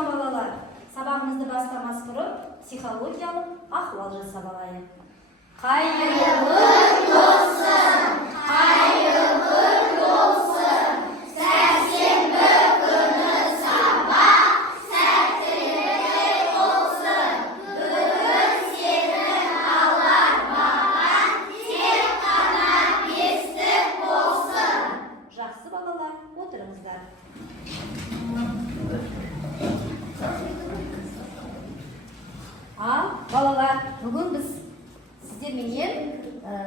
ма балалар? Сабағымызды бастамас бұрын психологиялық ахуал жасап алайық. Қайырлы болсын, қайырлы болсын, сәрсенбі күні сабақ сәттілік болсын. Бүгін сенің алар маған тек қана бестік болсын. Жақсы балалар, отырыңыздар. Балалар, бүгін біз сіздерменен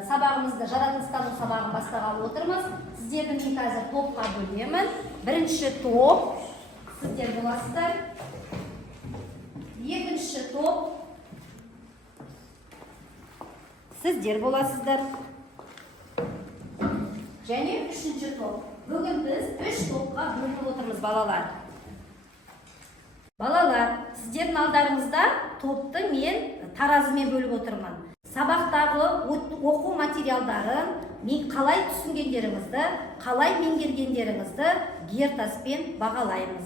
сабағымызды, жаратылыстану сабағын бастағалы отырмыз. Сіздерді мен қазір топқа бөлемін. Бірінші топ сіздер боласыздар. Екінші топ сіздер боласыздар. Және үшінші топ. Бүгін біз үш топқа бөліп отырмыз балалар. Балалар, сіздердің алдарыңызда топты мен таразымен бөліп отырмын. Сабақтағы оқу материалдарын мен қалай түсінгендеріңізді, қалай меңгергендеріңізді гертаспен бағалаймыз.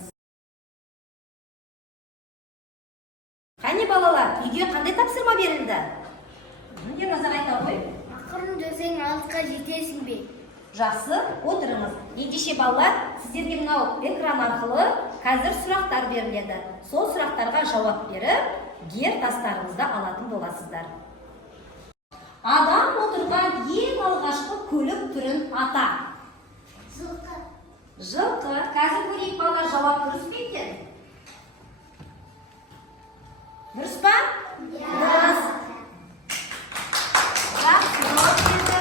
Қане балалар, үйге қандай тапсырма берілді? Ерназар айта ғой. Ақырын жүрсең алысқа жетесің бе? Жақсы, отырыңыз. Ендеше балалар, сіздерге мынау экран арқылы қазір сұрақтар беріледі. Сол сұрақтарға жауап беріп, гертастарыңызды алатын боласыздар. Адам отырған ең алғашқы көлік түрін ата. Жылқы. Жылқы. Қазір көрейік балалар, жауап дұрыс па екен? Дұрыс па? Дұрыс. Жақсы, жауап берді.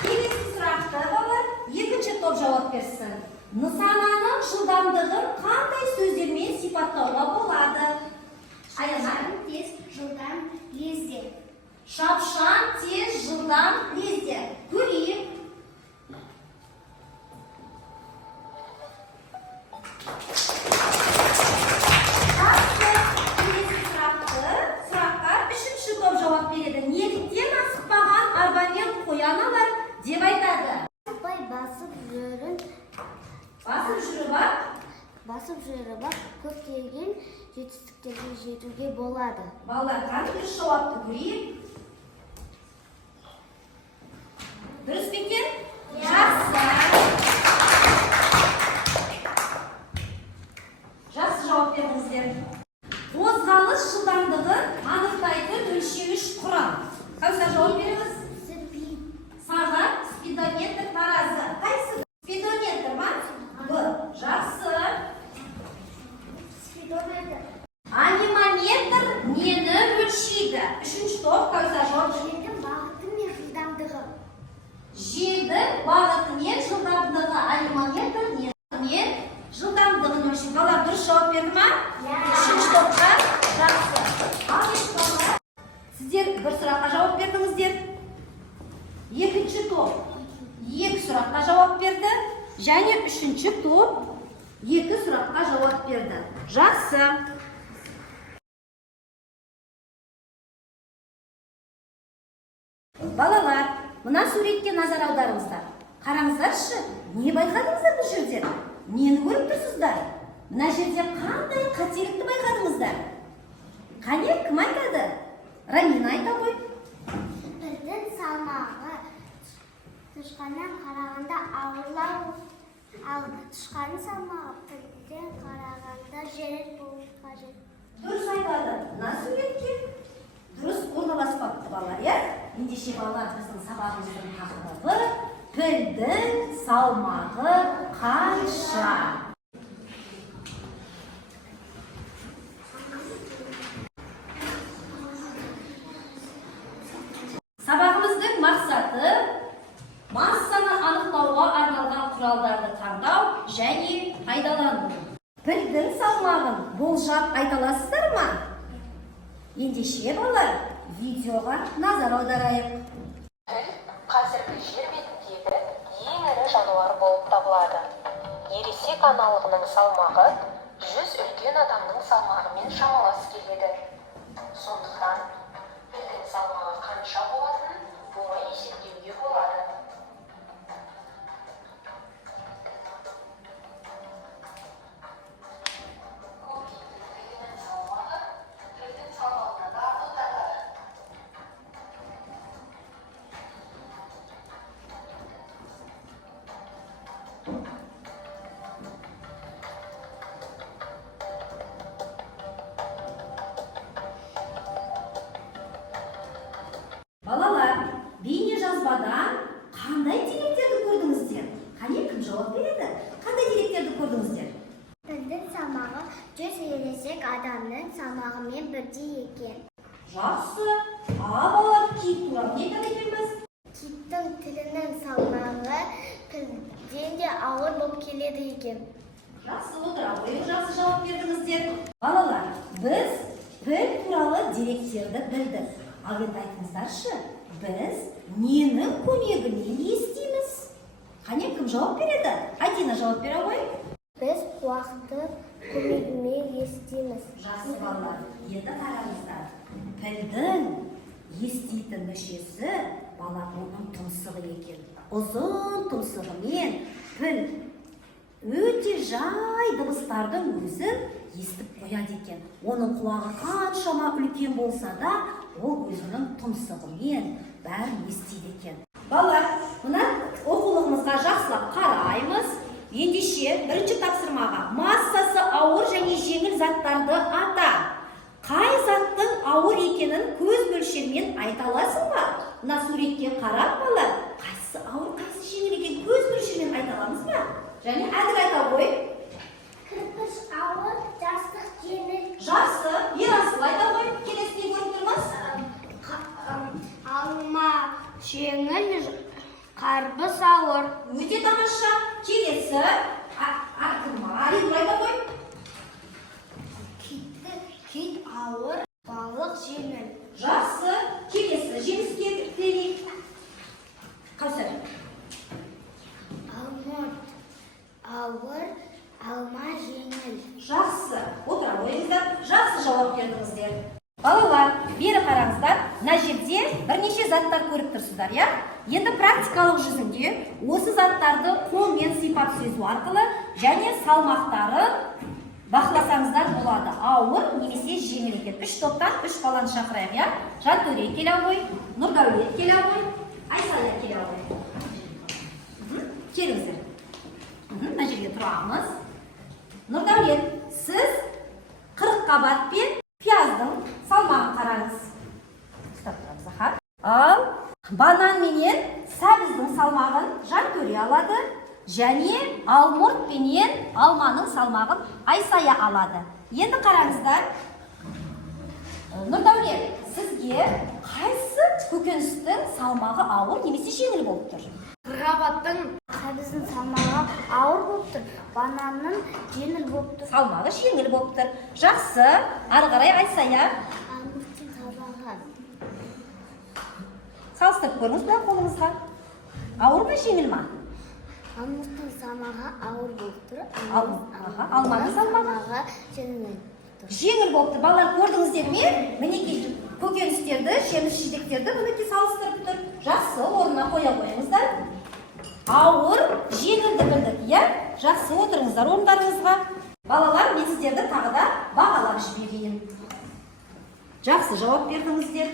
Келесі сұрақты балалар, екінші топ жауап берсін. Нысананың жылдамдығын қандай сөздермен сипаттауға болады? Шапшаң, тез, жылдам, лезде. Шапшаң, тез, жылдам, лезде. Көрейік. Сұраққа үшінші топ жауап береді. Неліктен асықпаған арбамен қоян алар деп айтады? Асықпай басып жүріп көптеген жетістіктерге жетуге болады. Балалар, қандай дұрыс жауапты көрейік? Дұрыс па екен? Жақсы. Жақсы жауап бердіңіздер. Қозғалыс жылдамдығын анықтайтын өлшеуіш құрал. Қайсыға жауап беріңіз? Сағат, спидометр, таразы. Қайсы? Спидометр ма? Б. Жақсы. Спидометр. Анимометр нені өлшейді? Үшінші топ, қайсыға жауап беріңіз? Желдің бағыты мен жылдамдығы. Желдің бағыты мен жылдамдығы. Анимометр нені жылдамдығын өлшейді. Балалар, дұрыс жауап берді ма? Үшінші топқа. Жақсы. Сіздер бір сұраққа жауап бердіңіздер. Екінші топ екі сұраққа жауап берді. Және үшінші топ екі сұраққа жауап берді. Жақсы. Балалар, мына суретке назар аударыңыздар. Қараңыздаршы, не байқадыңыздар бұл жерде? Нені көріп тұрсыздар? Мына жерде қандай қателікті байқадыңыздар? Қане, кім айтады? Рамина айта ғой. Бірдің салмағы тышқаннан қарағанда ауырлау, ал тышқанның салмағы бірден қарағанда жеңіл болуы қажет. Дұрыс айтады. Мына суретке дұрыс орналаспапты балалар, иә? Ендеше балалар, біздің сабағымыздың тақырыбы пілдің салмағы қанша? Сабағымыздың мақсаты массаны анықтауға арналған құралдарды таңдау және пайдалану. Пілдің салмағын болжап айта аласыздар ма? Ендеше балалар, видеоға назар аударайық. Піл қазіргі жер бетіндегі ең ірі жануар болып табылады. Ересек аналығының салмағы 100 үлкен адамның салмағымен шамалас келеді. Сондықтан пілдің салмағы қанша болатынын оңай есептеуге болады. салмағымен бірдей екен. Жақсы. Балалар, кит туралы не айтады екенбіз? Киттің тілінің салмағы пілден де ауыр болып келеді екен. Жақсы, отыра қойып, жақсы жауап бердіңіздер. Балалар, біз піл туралы деректерді білдік. Ал енді айтыңыздаршы, біз ненің көмегімен естиміз? Қане, кім жауап береді? Айдина жауап бере ғой. Біз құлақты көмегімен естиміз. Жақсы балалар, енді қараңыздар. Пілдің еститін мүшесі бала оның тұмсығы екен. Ұзын тұмсығымен піл өте жай дыбыстардың өзін естіп қояды екен. Оның құлағы қаншама үлкен болса да, ол өзінің тұмсығымен бәрін естиді екен. Балалар, мына оқулығымызға жақсылап қараймыз. Ендеше бірінші тапсырмаға массасы ауыр және жеңіл заттарды ата. Қай заттың ауыр екенін көз мөлшермен айта аласың ба? Мына суретке қарап балалар, қайсысы ауыр, қайсысы жеңіл екенін көз мөлшермен айта аламыз ба? Және әділ айта ғой. Кірпіш ауыр, жастық жеңіл. Жақсы, Ерасыл айта ғой. Келесіне көріп тұрмыз. Алма жеңіл, қарбыз ауыр. Өте тамаша. Келесі. Аринұр айта ғой. Кит ауыр, балық жеңіл. Жақсы. Келесі. Жеміске тілейік. Қаусыр. Алмұрт ауыр, алма жеңіл. Жақсы. Отыра қойыңыздар. Жақсы жауап бердіңіздер. Балалар, бері қараңыздар. Мына жерде бірнеше заттар көріп тұрсыздар, я? Енді практикалық жүзінде осы заттарды қолмен сипап сөзу арқылы және салмақтарын бақыласаңыздар болады. Ауыр немесе жеңіл екен. 3 топтан 3 баланы шақырайық, я? Жантөре келе ғой, Нұрдәулет келе ғой, Айсая келе ғой. Келіңіздер. Мына жерге тұрамыз. Нұрдәулет, сіз 40 қабатпен пияздың салмағын қараңыз. Ұстап тұрамыз, аха. Ал банан менен сәбіздің салмағын Жантөре алады, және алмұрт менен алманың салмағын Айсая алады. Енді қараңыздар. Нұрдәулет, сізге қайсы көкөністің салмағы ауыр немесе жеңіл болып тұр? Қырғабаттың сәбіздің салмағы ауыр болып тұр, бананның жеңіл болып тұр. Салмағы жеңіл болып тұр. Жақсы. Ары қарай Айсая. Алмұрттың салмағы. Салыстырып көріңіз бе қолыңызға? Ауыр ма, жеңіл ма? Алмұрттың салмағы ауыр болып тұр. Алманың салмағы жеңіл. жеңіл болып тұр. Балалар, көрдіңіздер ме? Мінекей көкөністерді, жеміс-жидектерді мінекей салыстырып тұр. Жақсы, орнына қоя қойыңыздар. Ауыр, жеңілді білдік, иә? Жақсы, отырыңыздар орындарыңызға. Балалар, мен сіздерді тағы да бағалап жіберейін. Жақсы жауап бердіңіздер.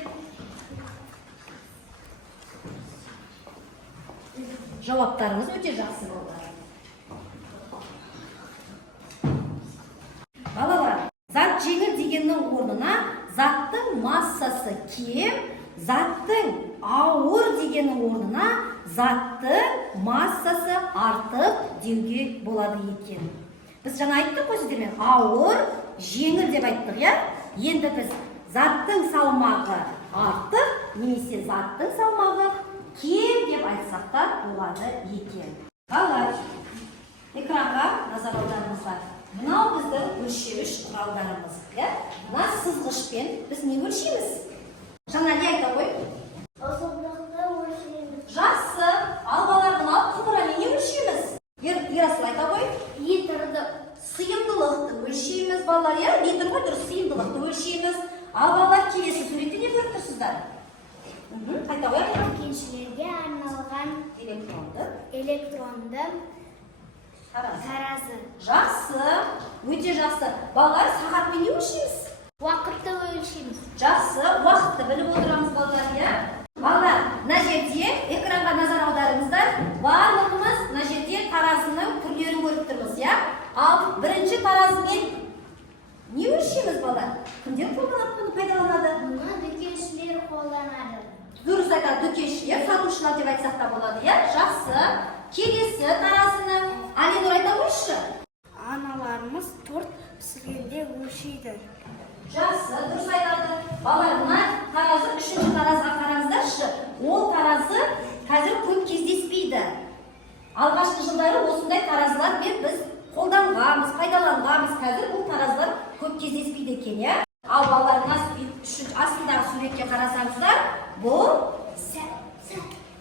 Жауаптарыңыз өте жақсы болды. Балалар, зат жеңіл дегеннің орнына заттың массасы кем, заттың ауыр дегеннің орнына заттың массасы артық деуге болады екен. Біз жаңа айттық қой сіздермен, ауыр, жеңіл деп айттық, я? Енді біз заттың салмағы артық немесе заттың салмағы кем деп айтсақ та болады екен. Балалар, экранға назар аударыңыздар. Мынау біздің өлшеуіш құралдарымыз. Мына сызғышпен біз не өлшейміз? Жаңа не айта ғой? Ұзындықты өлшейміз. Жақсы. Ал балалар, мынау құбырамен не өлшейміз? Ерасыл айта ғой? Литрді. Сыйымдылықты өлшейміз, балалар. Литр ғой, дұрыс, сыйымдылықты өлшейміз. Ал балалар, келесі суретте не көріп тұрсыздар? Қайта қояйық. Кеншілерге арналған электронды таразы. Жақсы, өте жақсы. Балалар, сағатпен не өлшейміз? Уақытты өлшейміз. Жақсы, уақытты біліп отырамыз балалар, я? Балалар, мына жерде экранға назар аударыңыздар. Барлығымыз мына жерде таразының түрлерін көріп тұрмыз, я? Ал бірінші таразымен не өлшейміз, балалар? Кімдер пайдаланады? Мұны дүкеншілер қолданады. Дұрыс айтады, дүкеншілер, сатушылар деп айтсақ та болады, я? Жақсы. Келесі таразыны Алинұр айта қойшы. Аналарымыз торт пісіргенде өршиді. Жақсы, дұрыс айтады. Балалар, мына таразы, үшінші таразға қараңыздаршы. Ол таразы қазір көп кездеспейді. Алғашқы жылдары осындай таразылармен біз қолданғанбыз, пайдаланғанбыз. Қазір бұл таразылар көп кездеспейді екен, иә? Ал балалар, мына астындағы суретке қарасаңыздар, бұл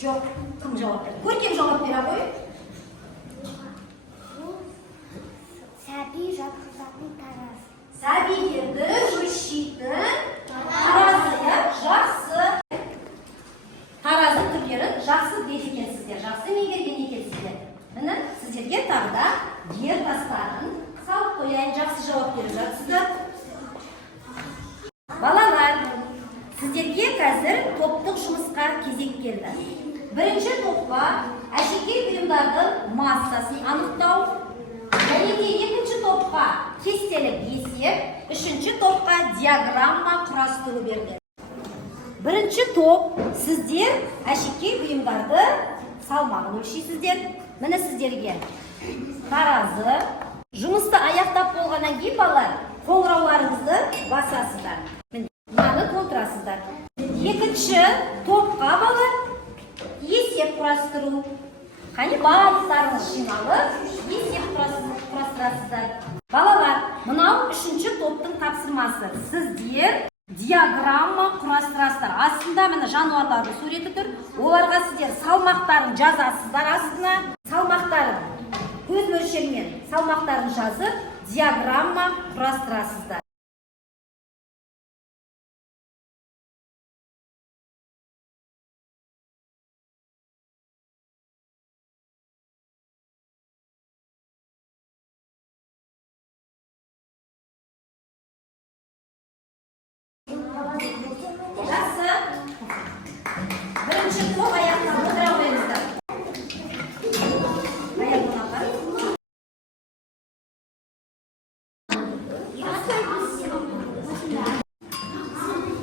жоқ, кім жауап берді? Көркем жауап бере ғой. Сәби жатқызатын тараз. Сәбилерді өлшейтін таразы, иә? Жақсы. Таразы түрлерін жақсы біледі екенсіздер, жақсы меңгерген екенсіздер. Міне сіздерге тағы да ер тастарын салып қояйын, жақсы жауап беріп жатсыздар. Балалар, сіздерге қазір топтық жұмысқа кезек келді. Бірінші топқа әшекей бұйымдардың массасын анықтау, және де екінші топқа кестелік есеп, үшінші топқа диаграмма құрастыру беріледі. Бірінші топ, сіздер әшекей бұйымдарды салмағын өлшейсіздер. Міне сіздерге таразы. Жұмысты аяқтап болғаннан кейін балалар, қоңырауларыңызды басасыздар. Мынаны толтырасыздар. Екінші топқа балалар есеп құрастыру. Қане барлықтарыңыз жиналып, есеп құрастырасыздар. Балалар, мынау үшінші топтың тапсырмасы. Сіздер диаграмма құрастырасыздар. Астында міне жануарлардың суреті тұр. Оларға сіздер салмақтарын жазасыздар астына. Салмақтарын көз мөлшермен салмақтарын жазып, диаграмма құрастырасыздар. Жақсы. Бірінші топ аяқтан отыра қойыңыздар. Аяғына апарып.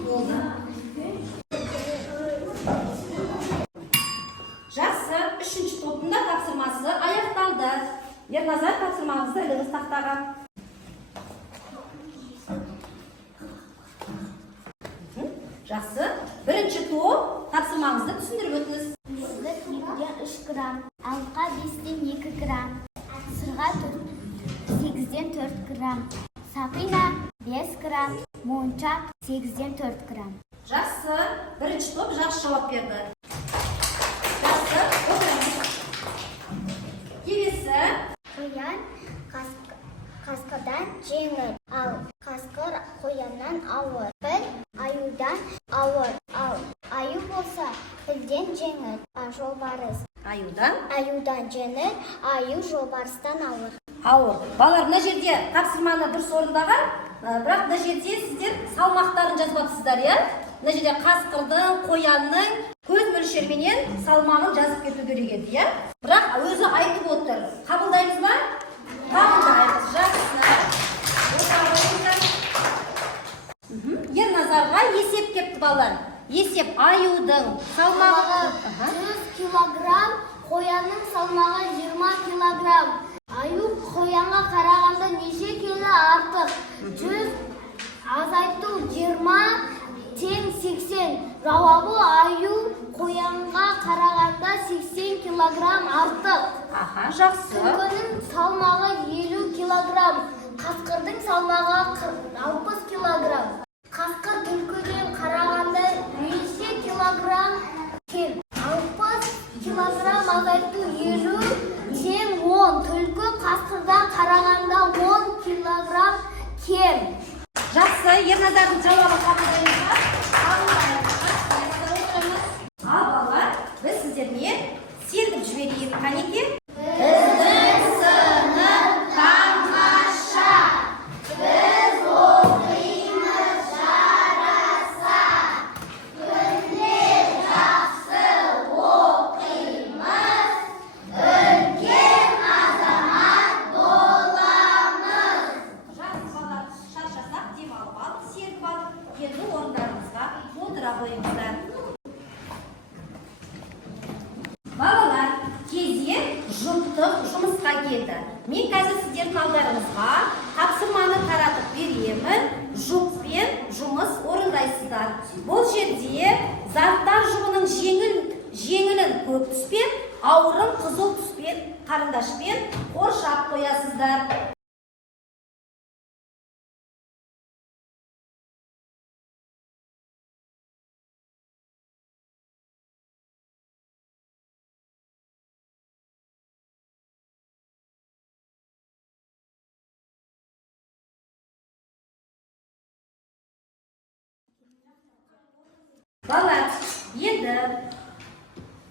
Болды. Жақсы. Үшінші топтың да тапсырмасы аяқталды. Ерназар, тапсырмаңызды іліңіз тақтаға. Жақсы. Бірінші топ тапсырмаңызды түсіндіріп өтіңіз. Сүзбек 2-ден 3 грамм, алқа 5-ден 2 грамм, сырға 8-ден 4 грамм, сақина 5 грамм, моншақ 8-ден 4 грамм. Жақсы. Бірінші топ жақсы жауап берді. Жақсы. Отырыңыз. Келесі. Қоян қасқырдан жеңіл, ал қасқыр қояннан ауыр. Піл аюдан ауыр, ал аю болса пілден жеңіл, жолбарыс. Аюдан жеңіл, аю жолбарыстан ауыр. Ауыр. Балалар, мына жерде тапсырманы дұрыс орындаған, бірақ мына жерде сіздер салмақтарын жазбапсыздар, иә? Мына жерде қасқырдың, қоянның көз мөлшерменен салмағын жазып кету керек еді, иә? Бірақ өзі айтып отыр. Қабылдаймыз ба? Қабылдаймыз. Жақсы. Ерназарға есеп кепті балалар. Есеп аюдың салмағы 100 килограмм, қоянның салмағы 20 килограмм. Аю қоянға қарағанда неше келі артық? 100 азайту 20 тең 80. Жауабы аю қоянға қарағанда 80 килограмм артық. Жақсы. Түлкінің салмағы 50 килограмм. Қасқырдың салмағы 60 килограмм. Қасқыр түлкіден қарағанда неше килограмм кем? 60 килограмм азайту 50 тең 10. Түлкі қасқырдан қарағанда 10 килограмм кем. Жақсы. Ерназардың жауабы қабылдаймыз. Ал балалар, біз сіздерге сергіп жіберейік. Қанеке? Біздің сынып тамаша. Біз оқимыз жараса. Күнде жақсы оқимыз. Үлкен азамат боламыз. Жақсы балалар, шаршасақ демалып алып, сергіп алып, енді орындарыңызға отыра қойыңыздар. Балалар, кезек жұптық жұмысқа келді. Мен қазір сіздердің алдарыңызға тапсырманы таратып берейін. беремін, жұппен жұмыс орындайсыздар. Бұл жерде заттар жұбының жеңілін көк түспен, ауырын қызыл түспен, қарындашпен қоршап қоясыздар. Балалар, енді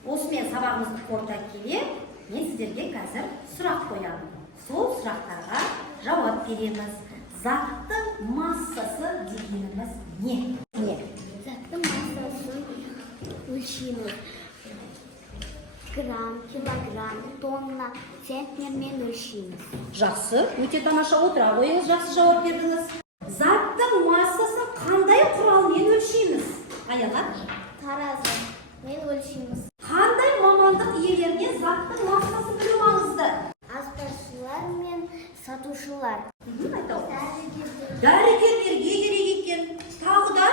осымен сабағымызды қорыта келе, мен сіздерге қазір сұрақ қоямын. Сол сұрақтарға жауап береміз. Заттың массасы дегеніміз не? Заттың массасын өлшейміз. Грамм, килограмм, тонна, центнермен өлшейміз. Жақсы, өте тамаша, отыра қойыңыз, жақсы жауап бердіңіз. Заттың массасын қандай құралмен өлшейміз? Аяла? Таразы мен өлшейміз. Қандай мамандық иелеріне заттың массасын білу маңызды? Аспазшылар мен сатушылар. Дәрігерлерге керек екен. Тағы да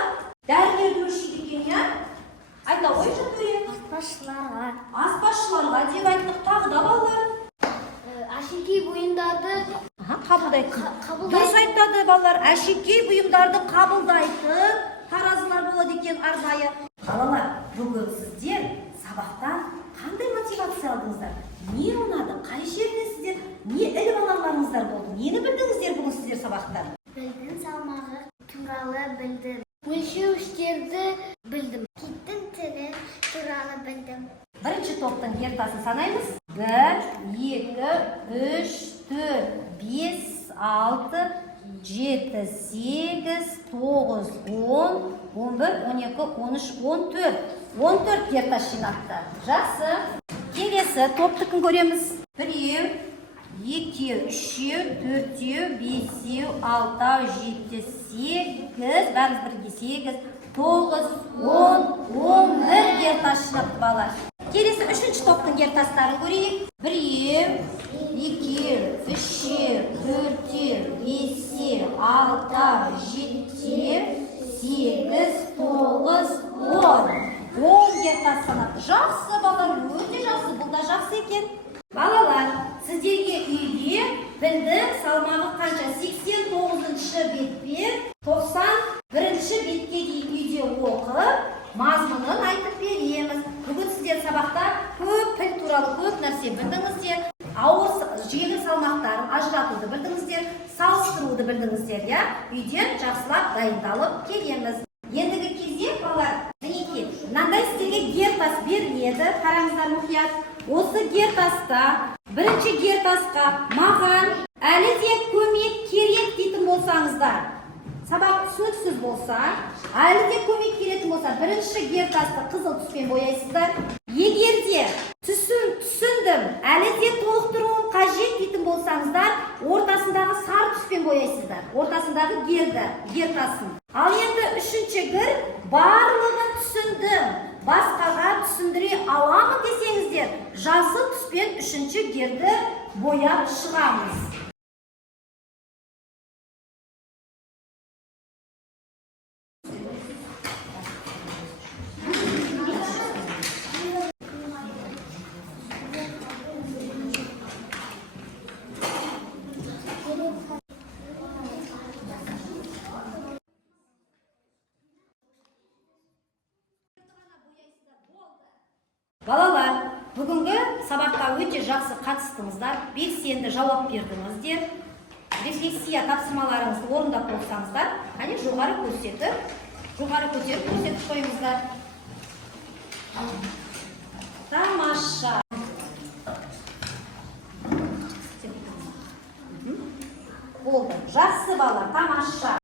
дәрігерді өлшейді екен, я? Айта ғой жаттөре. Аспазшыларға. Аспазшыларға деп айттық. Тағы да балалар. Әшекей бұйымдарды Қабылдайды. Дұрыс айтады балалар. Әшекей бұйымдарды қабылдайды. Таразылар болады екен арнайы. Балалар, бүгін сіздер сабақтан қандай мотивация алдыңыздар? Не ұнады? Қай жерінен сіздер не іліп аларларыңыздар болды? Нені білдіңіздер бүгін сіздер сабақтан? білдім, салмағы туралы білдім. Өлшеуіштерді білдім. Киттің тілі туралы білдім. Бірінші топтың ертасын санаймыз. 1, 2, 3, 4, 5, 6, 7, 8, 9, 10, 11, 12, 13, 14. 14 ертас жинапты. Жақсы. Келесі топтыкын көреміз. 1, 2, 3, 4, 5, 6, 7, 8, бәріміз бірге 8, 9, 10, 11 ертас жинапты балалар. Келесі үшінші топтың ертастарын көрейік. 1, 2, 3, 4, 5, 6, 7, 8, 9, 10. 10 ертас санапты. Жақсы балалар, өте жақсы, бұл да жақсы екен. Балалар, сіздерге үйде білдің салмағы қанша? 89-шы бетпен 91-ші бетке дейін үйде оқып, мазмұнын айтып береміз. Бүгін сіздер сабақта көп піл туралы көп нәрсе білдіңіздер. Ауыр жеңіл салмақтарын ажыратуды білдіңіздер, салыстыруды білдіңіздер, я? Үйден жақсылап дайындалып келеміз. Ендігі кезде балалар, мынандай сіздерге гертас беріледі, қараңыздар мұқият. Осы гертаста, бірінші гертасқа маған әлі де көмек керек дейтін болсаңыздар, сабақ түсініксіз болса, әлі де көмек келетін болса, бірінші гертасты қызыл түспен бояйсыздар. Егер де түсіндім, әлі де толықтыруым қажет дейтін болсаңыздар, ортасындағы сары түспен бояйсыздар. Ортасындағы гертасын. Ал енді үшінші гір барлығын түсіндім, басқаға түсіндіре аламын десеңіздер, жасыл түспен үшінші герді бояп шығамыз. Балалар, бүгінгі сабаққа өте жақсы қатыстыңыздар, белсенді жауап бердіңіздер. Рефлексия тапсырмаларыңызды орындап болсаңыздар, әне жоғары көтеріп көрсетіп қойыңыздар. Тамаша. Болды. Жақсы балалар, тамаша.